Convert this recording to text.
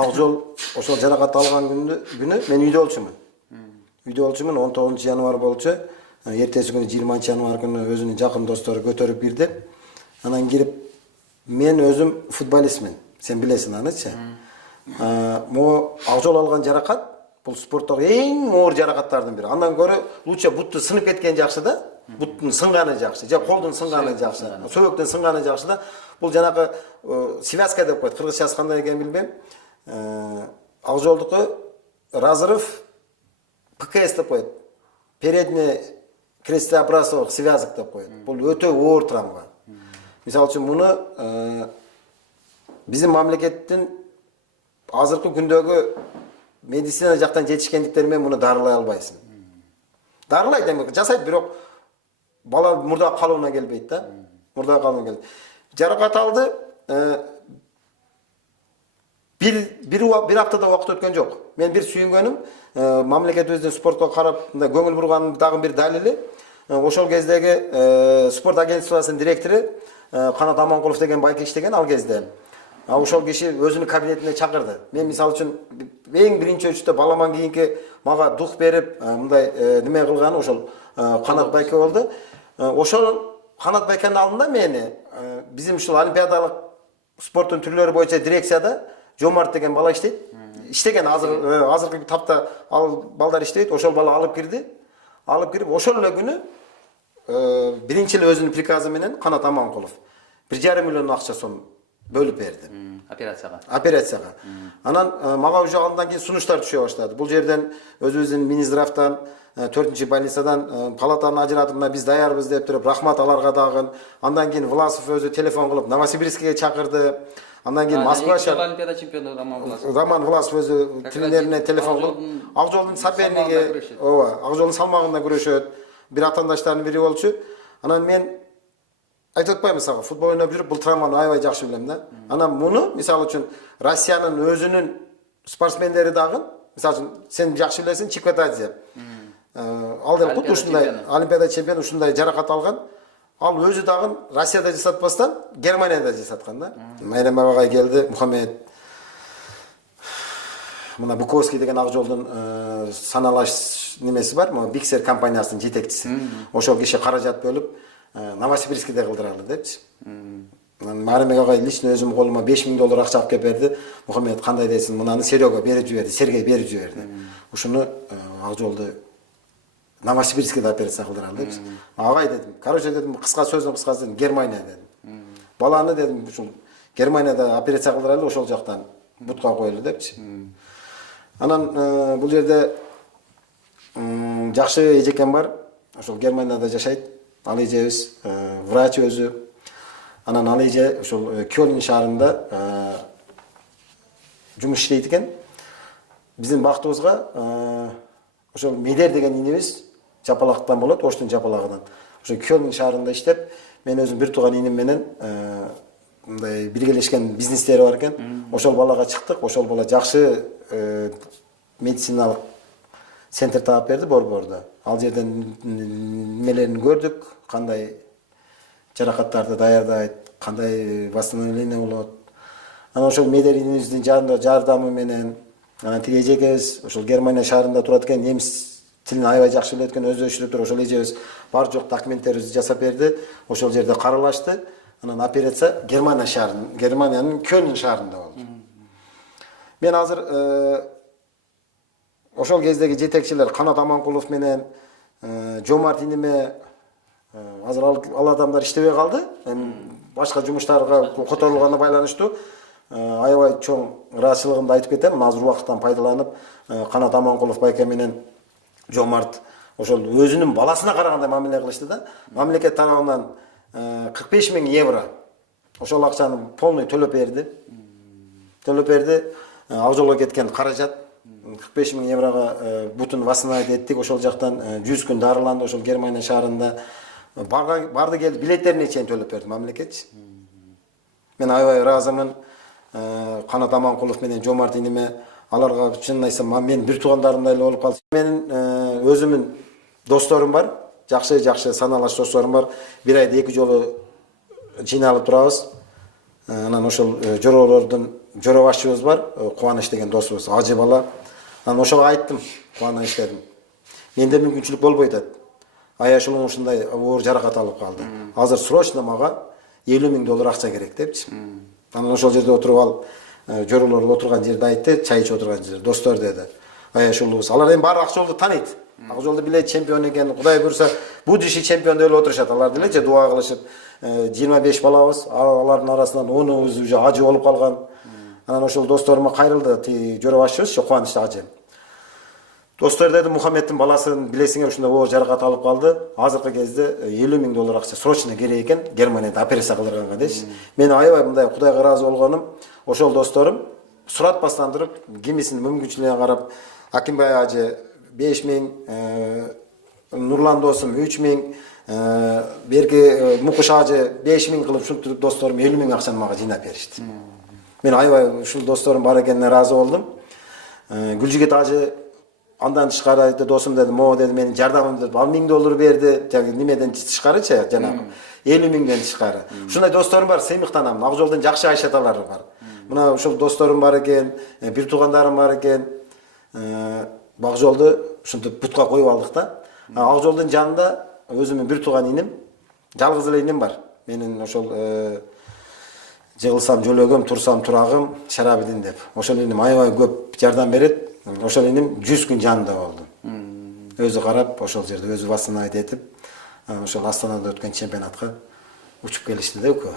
Акжол ошол жаракат алган күнү мен үйдө болчумун. Үйдө болчумун 19 январь болчу. Эртеси күнү 20 январь күнү өзүнүн жакын достору көтөрүп кирди. Анан кирип мен өзүм футболистмин. Сен билесиң анычы. Могу Акжол алган жаракат бул спорттогу эң оор жаракаттардын бири. Андан көрө лучше бутту сынып кеткен жакшы да. Буттун сынганы жакшы, же колдун сынганы жакшы, сөбөктүн сынганы жакшы да. Бул жанагы связка деп коет. Кыргызчасы кандай экенин билбейм. Акжолдуку разрыв ПКС деп коет. Передний крестообразный связок деп коет. Бул өтө оор травма. Мисалы үчүн муну биздин мамлекеттин азыркы күндөгү медицина жактан жетишкендиктери менен муну дарылай албайсың. Дарылайт эми жасайт, бирок бала мурда калууна келбейт да. Мурда калууна келбейт. Жаракат алды. Bir haftada убакыт өткөн жок. Мен бир сүйүнгөнүм, мамлекетибиздин спортко карап көңүл бурганын дагы бир далили. Ошол кездеги спорт агентствосунун директору Канат Аманкулов деген байке иштеген ал кезде. Ошол киши өзүнүн кабинетине чакырды. Мен мисалы үчүн эң биринчи өчтө баламан кийинки мага дух берип, мындай неме кылганы ошол Канат байке болду. Ошол Канат байкенин алдында мени биздин ушул олимпиадалык спорттун түрлөрү боюнча дирекцияда Жомарт деген бала иштейт. Иштеген азыркы тапта ал балдар иштейт. Ошол бала алып кирди. Алып кирип ошол эле күнү биринчи эле өзүнүн приказы менен Канат Аманкулов 1,5 миллион акча сом бөлүп берди. Операцияга. Анан мага уже андан кийин сунуштар түшө баштады. Бул жерден өзүбүздүн Минздравтан, 4-чү больницадан палатаны ажыратып, биз даярбыз деп туруп, рахмат аларга дагы. Андан кийин Власов өзү телефон кылып Новосибирскке чакырды. Андан кийин Москва Олимпиада чемпиону Роман Власов өзү тренерине телефон кылып, Акжолдун соперниги, Акжолдун салмагында күрөшөт. Бир атаандаштардын бири болчу. Анан мен айтып атпайм мисалы, футбол ойноп жүрүп, бул травманы аябай жакшы билем да. Анан муну мисалы үчүн Россиянын өзүнүн спортсмендери дагы, мисалы үчүн сен жакшы билесиң, Чикватадзе. Ал деп кут ушундай Олимпиада чемпиону ушундай жаракат алган. Ал өзү дагы Россияда жасатпастан Германияда жасаткан да. Майрам агай келди, Мухаммед мына Буковский деген Акжолдун саналаш немеси бар, могу Биксер компаниясынын жетекчиси. Ошол киши каражат бөлүп Новосибирскиде кылдыралы депчи. Майрам агай лично өзүм колума $5,000 акча алып кеп берди. Мухаммед кандай дейсиң, мунаны Серега берип жиберди, Сергей берип жиберди. Ушуну Акжолду Новосибирскиде операция кылдыралы депчи. Агай дедим, короче дедим, кыска сөздүн кыскасы дедим, Германия дедим. Баланы дедим, ушул Германияда операция кылдыралы, ошол жактан бутка коелу депчи. Анан бул жерде жакшы эжекем бар, ошол Германияда жашайт. Ал эжебиз врач өзү. Анан ал эже ошол Кёльн шаарында жумуш иштейт экен. Биздин бактыбызга ошол Медер деген инебиз Жапалактан болот, Оштун Жапалагынан. Ошо Кёльн шаарында иштеп, мен өзүм бир тууган инем менен мындай биргелешкен бизнестери бар экен. Ошол балага чыктык, ошол бала жакшы медициналык центр таап берди Борбордо. Ал жерден немелерин көрдүк, кандай жаракаттарды даярдайт, кандай восстановление болот. Анан ошол Медер инебиздин жардамы менен анан тиги эжекебиз ошол Германия шаарында турат экен, немис тилин аябай жакшы билет экен, өзү өчүрүп туруп ошол эжебиз бар жок документтерибизди жасап берди. Ошол жерде каралашты. Анан операция Германиянын Кёльн шаарында болду. Мен азыр ошол кездеги жетекчилер Канат Аманкулов менен Жомарт иниме азыр ал адамдар иштебей калды. Башка жумуштарга которулганына байланыштуу аябай чоң ыраазычылыгымды айтып кетем. Азыр убакыттан пайдаланып Канат Аманкулов байке менен Жомарт ошол өзүнүн баласына карагандай мамиле кылышты да. Мамлекет тарабынан 45,000 евро ошол акчаны полный төлөп берди. Акжолго кеткен каражат 45,000 еврого бутун восстановить эттик. Ошол жактан 100 күн дарыланды ошол Германия шаарында. Барды келди, билеттерине чейин төлөп берди мамлекет. Мен аябай ыраазымын. Канат Аманкулов менен Жомарт иниме аларга чынын айтсам мен бир туугандарымдай эле болуп калды. Менин өзүмүн досторум бар, жакшы саналаш досторум бар. Бир айда 2 жолу жыйналып турабыз. Анан ошол жоролордун жора башчыбыз бар, Кубаныч деген досубуз, ажы бала. Анан ошого айттым, Кубаныч дедим. Менде мүмкүнчүлүк болбойт деп. Аяшулуң ушундай оор жаракат алып калды. Азыр срочно мага $50,000 акча керек депчи. Анан ошол жерде отуруп алып, жоролор отурган жерде айтты, чай ичип отурган жерде, достор деди. Аяшулубуз. Алар эми баары Акжолду тааныйт. Акжолду билет, чемпион экен. Кудай буйрса, бу диши чемпион деп отурушат. Алар делечи дуа кылышып, 25 балабыз, алардын арасынан 10убуз уже ажы болуп калган. Анан ошол досторума кайрылды, жора башчыбыз, Кубаныч ажы. Достор деди, Мухаммедтин баласын билесиңер ушундай оор жаракат алып калды. Азыркы кезде $50,000 акча срочно керек экен, Германияда операция кылдырганга деши. Мен аябай мындай Кудайга ыраазы болгонум. Ошол досторум суратпастан туруп, кимисинин мүмкүнчүлүгүнө карап, Акимбай ажы 5,000, Нурлан досум 3,000, берки Мукуш ажы 5,000 кылып ушинтип досторум 50,000 акчаны мага жыйнап беришти. Мен аябай ушул досторум бар экенине ыраазы болдум. Гүлжигит ажы андан тышкары айтты, досум деди, мо деди, менин жардамым деп $1,000 берди. Жана немеден тышкарычы, жана 50,000ден тышкары. Ушундай досторум бар, сыймыктанам. Акжолдун жакшы айшаталары бар. Мына ушул досторум бар экен, бир туугандарым бар экен. Акжолду ушинтип бутка коюп алдык да. Акжолдун жанында өзүмдүн бир тууган иним, жалгыз эле иним бар. Менин ошол жыгылсам жөлөгөм, турсам турагым, Шарабидин деп. Ошол иним аябай көп жардам берет. Ошол иним 100 күн жанында болду. Өзү карап, ошол жерде өзү воспитание этип, ошол Астанада өткөн чемпионатка учуп келишти да экөө.